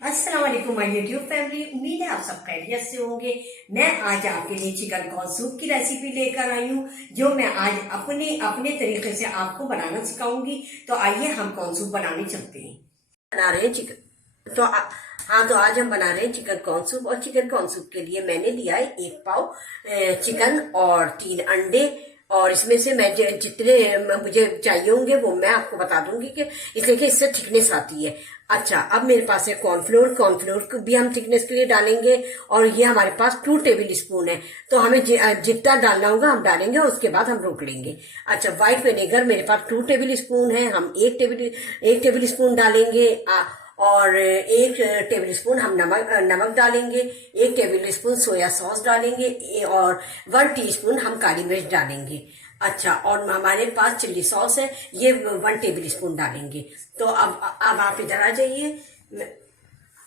अस्सलाम वालेकुम my YouTube family. उम्मीद है आप सब खैरियत से होंगे। मैं आज आपके लिए चिकन कॉर्न सूप की रेसिपी लेकर आई हूँ, जो मैं आज अपने अपने तरीके से आपको बनाना सिखाऊंगी। तो आइए हम कॉर्न सूप बनाने चलते हैं। बना रहे हैं चिकन तो आज हम बना रहे हैं चिकन कॉर्न सूप। और चिकन कॉर्न सूप के लिए मैंने लिया है 1 पाव चिकन और 3 अंडे। और इसमें से मैं जितने मुझे चाहिए होंगे वो मैं आपको बता दूंगी कि इसलिए कि इससे थिकनेस आती है। अच्छा, अब मेरे पास है कॉर्नफ्लोर। कॉर्नफ्लोर को भी हम थिकनेस के लिए डालेंगे। और ये हमारे पास 2 टेबल स्पून है। तो हमें जितना डालना होगा हम डालेंगे और उसके बाद हम रोक लेंगे। अच्छा, व्हाइट विनेगर मेरे पास 2 टेबल स्पून है। हम एक टेबल स्पून डालेंगे। और 1 टेबल स्पून हम नमक डालेंगे। 1 टेबल स्पून सोया सॉस डालेंगे और 1 टीस्पून हम काली मिर्च डालेंगे। अच्छा, और हमारे पास चिल्ली सॉस है, ये 1 टेबल स्पून डालेंगे। तो अब आप इधर आ जाइए।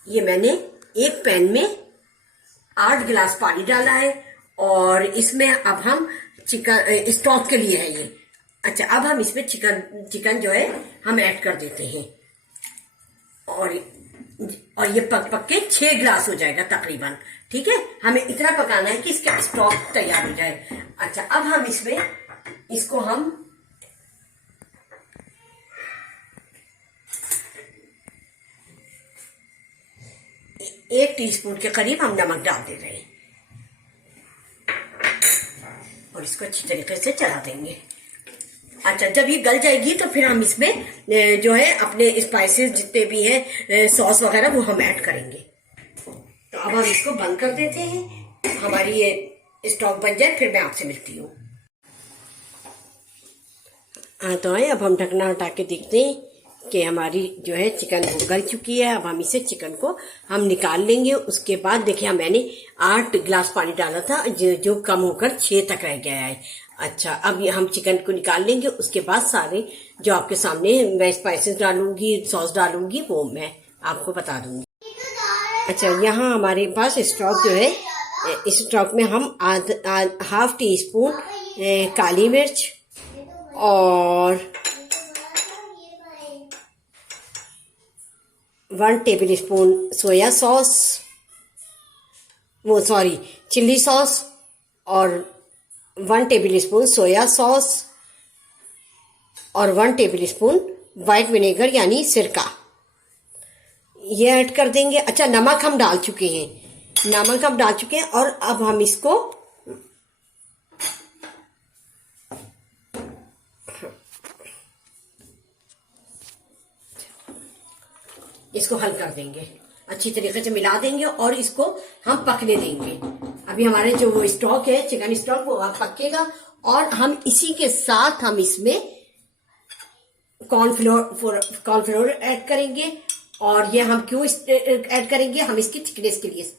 ये मैंने एक पैन में 8 गिलास पानी डाला है और इसमें अब हम चिकन स्टॉक के लिए है ये। अच्छा, अब हम इसमें चिकन जो है हम ऐड कर देते हैं। और ये पक के 6 गिलास हो जाएगा तकरीबन। ठीक है, हमें इतना पकाना है कि इसका स्टॉक तैयार हो जाए। अच्छा, अब हम इसको हम 1 टीस्पून के करीब हम नमक डाल दे रहे हैं और इसको अच्छी तरीके से चला देंगे। अच्छा, जब ये गल जाएगी तो फिर हम इसमें जो है अपने स्पाइसेस जितने भी हैं सॉस वगैरह वो हम ऐड करेंगे। तो अब हम इसको बंद कर देते हैं। हमारी ये स्टॉक बन जाए फिर मैं आपसे मिलती हूँ। हाँ, तो आए अब हम ढकना हटा के देखते हैं कि हमारी जो है चिकन वो गल चुकी है। अब हम इसे चिकन को हम निकाल लेंगे। उसके बाद देखिए मैंने 8 गिलास पानी डाला था जो कम होकर 6 तक रह गया है। अच्छा, अब हम चिकन को निकाल लेंगे। उसके बाद सारे जो आपके सामने मैं स्पाइसेस डालूंगी, सॉस डालूंगी, वो मैं आपको बता दूंगी। अच्छा, यहाँ हमारे पास स्टॉक जो है, इस स्टॉक में हम ½ टीस्पून काली मिर्च और 1 table spoon soya sauce, chilli sauce और 1 टेबल स्पून सोया सॉस और 1 टेबल स्पून व्हाइट विनेगर यानी सिरका, ये ऐड कर देंगे। अच्छा, नमक हम डाल चुके हैं और अब हम इसको हल कर देंगे, अच्छी तरीके से मिला देंगे और इसको हम पकने देंगे। अभी हमारे जो वो स्टॉक है, चिकन स्टॉक, वो पकेगा और हम इसी के साथ हम इसमें कॉर्नफ्लोर ऐड करेंगे। और ये हम क्यों ऐड करेंगे, हम इसकी थिकनेस के लिए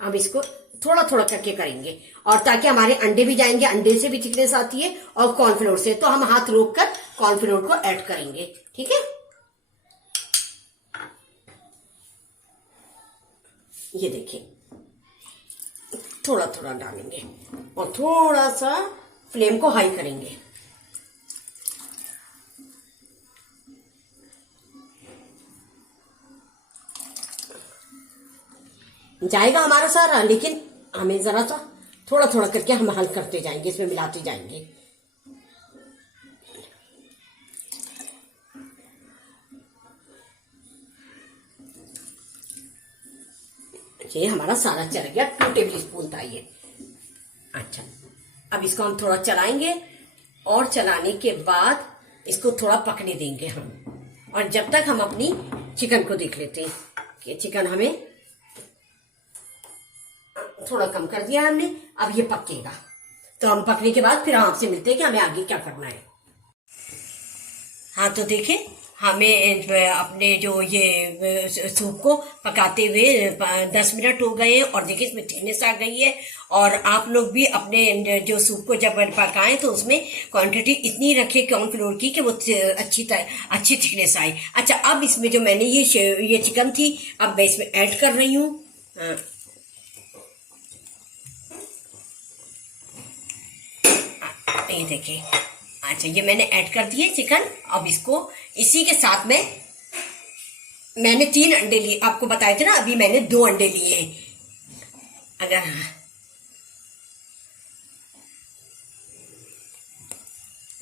हम इसको थोड़ा थोड़ा करके करेंगे और ताकि हमारे अंडे भी जाएंगे, अंडे से भी थिकनेस आती है और कॉर्नफ्लोर से। तो हम हाथ रोक कर कॉर्नफ्लोर को ऐड करेंगे। ठीक है, ये देखिए थोड़ा थोड़ा डालेंगे और थोड़ा सा फ्लेम को हाई करेंगे। जाएगा हमारा सारा, लेकिन हमें जरा सा थोड़ा थोड़ा करके हम हल करते जाएंगे, इसमें मिलाते जाएंगे। ये हमारा सारा चल गया, 2 टेबल स्पून था ये। अच्छा, अब इसको हम थोड़ा चलाएंगे और चलाने के बाद इसको थोड़ा पकने देंगे हम। और जब तक हम अपनी चिकन को देख लेते हैं कि चिकन हमें थोड़ा कम कर दिया हमने, अब ये पकेगा। तो हम पकने के बाद फिर हम आपसे मिलते हैं कि हमें आगे क्या करना है। हाँ, तो देखिए हमें अपने जो ये सूप को पकाते हुए 10 मिनट हो गए और देखिए इसमें थिकनेस आ गई है। और आप लोग भी अपने जो सूप को जब पकाएं तो उसमें क्वांटिटी इतनी रखें कॉर्नफ्लोर की कि वो अच्छी थिकनेस आए। अच्छा, अब इसमें जो मैंने ये चिकन थी अब मैं इसमें ऐड कर रही हूँ। ये देखिए, अच्छा ये मैंने ऐड कर दिए चिकन। अब इसको इसी के साथ में मैंने 3 अंडे लिए, आपको बताए थे ना, अभी मैंने 2 अंडे लिए हैं। अगर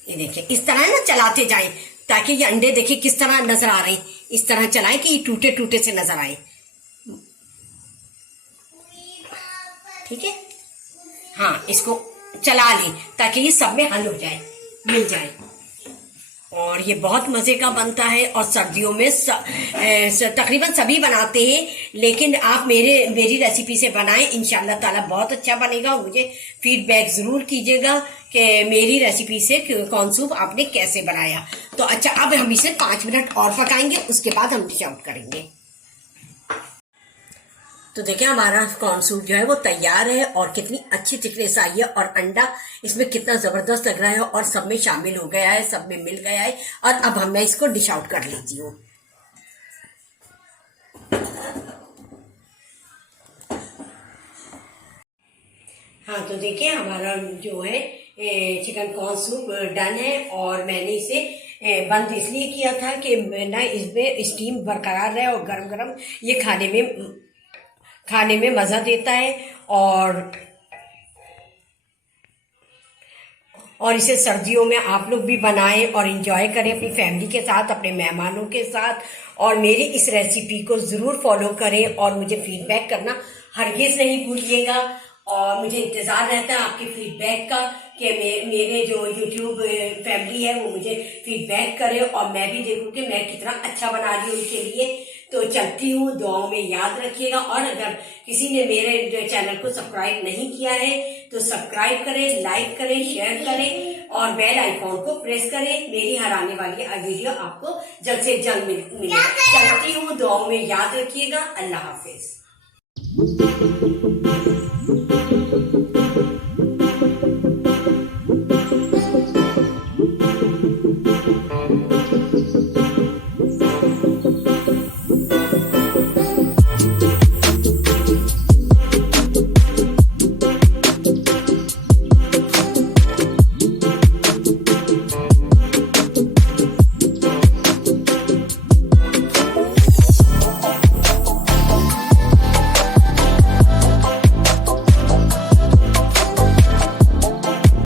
ये देखिए इस तरह ना चलाते जाएं ताकि ये अंडे देखिए किस तरह नजर आ रहे हैं, इस तरह चलाएं कि ये टूटे टूटे से नजर आए। ठीक है, हाँ इसको चला लें ताकि ये सब में हल हो जाए, मिल जाए। और ये बहुत मजे का बनता है और सर्दियों में तकरीबन सभी बनाते हैं, लेकिन आप मेरी रेसिपी से बनाएं, इंशाल्लाह ताला बहुत अच्छा बनेगा। मुझे फीडबैक जरूर कीजिएगा कि मेरी रेसिपी से कॉर्न सूप आपने कैसे बनाया। तो अच्छा, अब हम इसे 5 मिनट और पकाएंगे, उसके बाद हम डिश आउट करेंगे। तो देखिए हमारा कॉर्न सूप जो है वो तैयार है और कितनी अच्छी थिकनेस आई है और अंडा इसमें कितना जबरदस्त लग रहा है और सब में शामिल हो गया है, सब में मिल गया है। और अब मैं इसको डिश आउट कर लेती हूँ। हाँ तो देखिए हमारा जो है चिकन कॉर्न सूप डन है और मैंने इसे बंद इसलिए किया था कि ना इसमें स्टीम बरकरार रहे और गरम गरम ये खाने में मजा देता है। और इसे सर्दियों में आप लोग भी बनाएं और एंजॉय करें अपनी फैमिली के साथ, अपने मेहमानों के साथ। और मेरी इस रेसिपी को जरूर फॉलो करें और मुझे फीडबैक करना हरगिज नहीं भूलिएगा। और मुझे इंतजार रहता है आपके फीडबैक का कि मेरे जो यूट्यूब फैमिली है वो मुझे फीडबैक करे और मैं भी देखूं कि मैं कितना अच्छा बना रही हूँ उनके लिए। तो चलती हूँ, दुआओं में याद रखिएगा। और अगर किसी ने मेरे चैनल को सब्सक्राइब नहीं किया है तो सब्सक्राइब करें, लाइक करें, शेयर करें और बेल आइकॉन को प्रेस करें। मेरी हर आने वाली वीडियो आपको जल्द से जल्द मिले। चलती हूँ, दुआओं में याद रखिएगा। अल्लाह हाफिज।